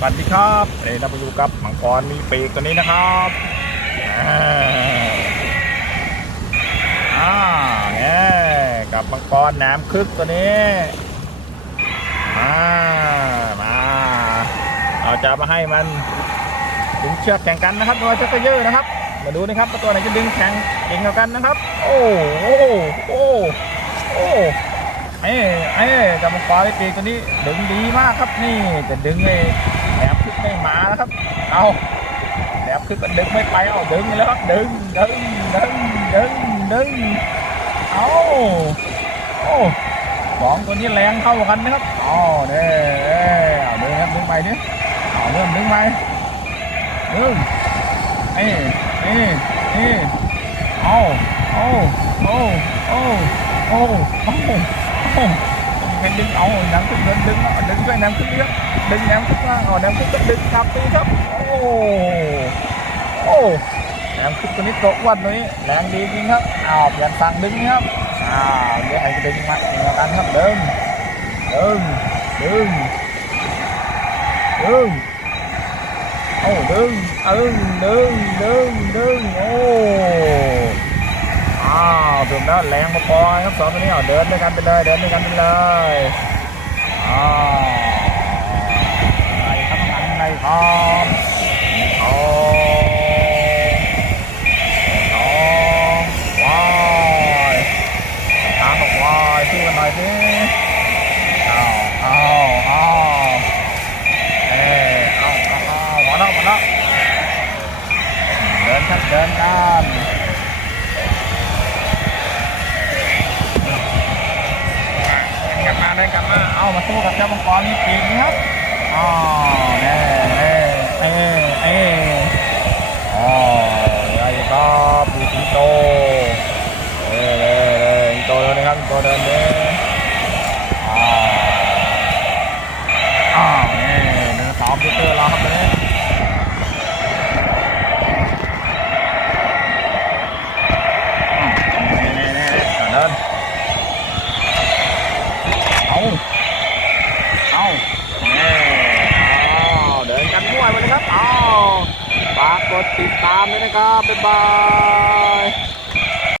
สวัสดีครับเอ้เราไปอยู่กับมังกรมีปีกตัวนี้นะครับอ่าเนี่ยกับมังกรแหนมคึกตัวนี้มามาเราจะมาให้มันดึงเชือกแข่งกันนะครับโดยชักเยอร์นะครับ มาดูนะครับตัวไหนจะดึงแข่งเก่งกว่ากันนะครับ โอ้โอ้โอ้โอ้เอ้เอ้กับมังกรไอ้ปีกตัวนี้ดึงดีมากครับนี่แต่ดึงไอ้ แหลมคึกไม่มาแล้วครับ เอาแหลมคึกก็ดึงไม่ไปเอาดึงแล้วครับดึงดึงดึงดึงดึงเอาโอ้สองตัวนี้แรงเข้ากันนะครับอ๋อเนี่ยเอ้เอาดึงครับดึงไปดิเอาเริ่มดึงไปดึงเอ้เอ้เอ้เอาเอาเอาเอาเอาเอา โอ้แค่ดึงเอาน้ำขึ้นเดินดึงเอาดึงด้วยน้ำขึ้นเยอะดึงน้ำขึ้นมาเอาน้ำขึ้นก็ดึงกลับตีครับโอ้โาวเปลี่ยนสั่งดึงครับอ้าวเดี๋ยวให้ดึงมาเองกันครับดึงดึงดึงดึงโอ้ดึงดึงดึงดึงดึงโอ้อ้าวถึงแล้วแรงพอๆครับสองตัวนี้เอาเดินด้วยกันไปเลยเดินด้วยกันไปเลยอ้าวไงครับงานไงครับทองทองว้ายทางบอกันหน่อยสิอ้าวอ้าวอ้าวเอ้อ้าวอ้าวอ้าวมาแล้วมาแล้วเดินครับเดินกันามาสู้กับเจ้ามังกรนี่ปีกนะครับอ๋อเน่เน่เอ้เอ้อ๋อไอ้ก็ปูสิงโตเอ้เอ้เอ้สิงโตเลยนะครับสิงโตเดินเด้อ๋ออ้าวเน่เดินสามพิเตอร์เราครับเลยอ้าวเน่เน่เน่เดิน เอาเอาเน่เอาเดินกันมั่วไปเลยครับเอาฝากกด ติดตามด้วยนะครับบ๊ายบาย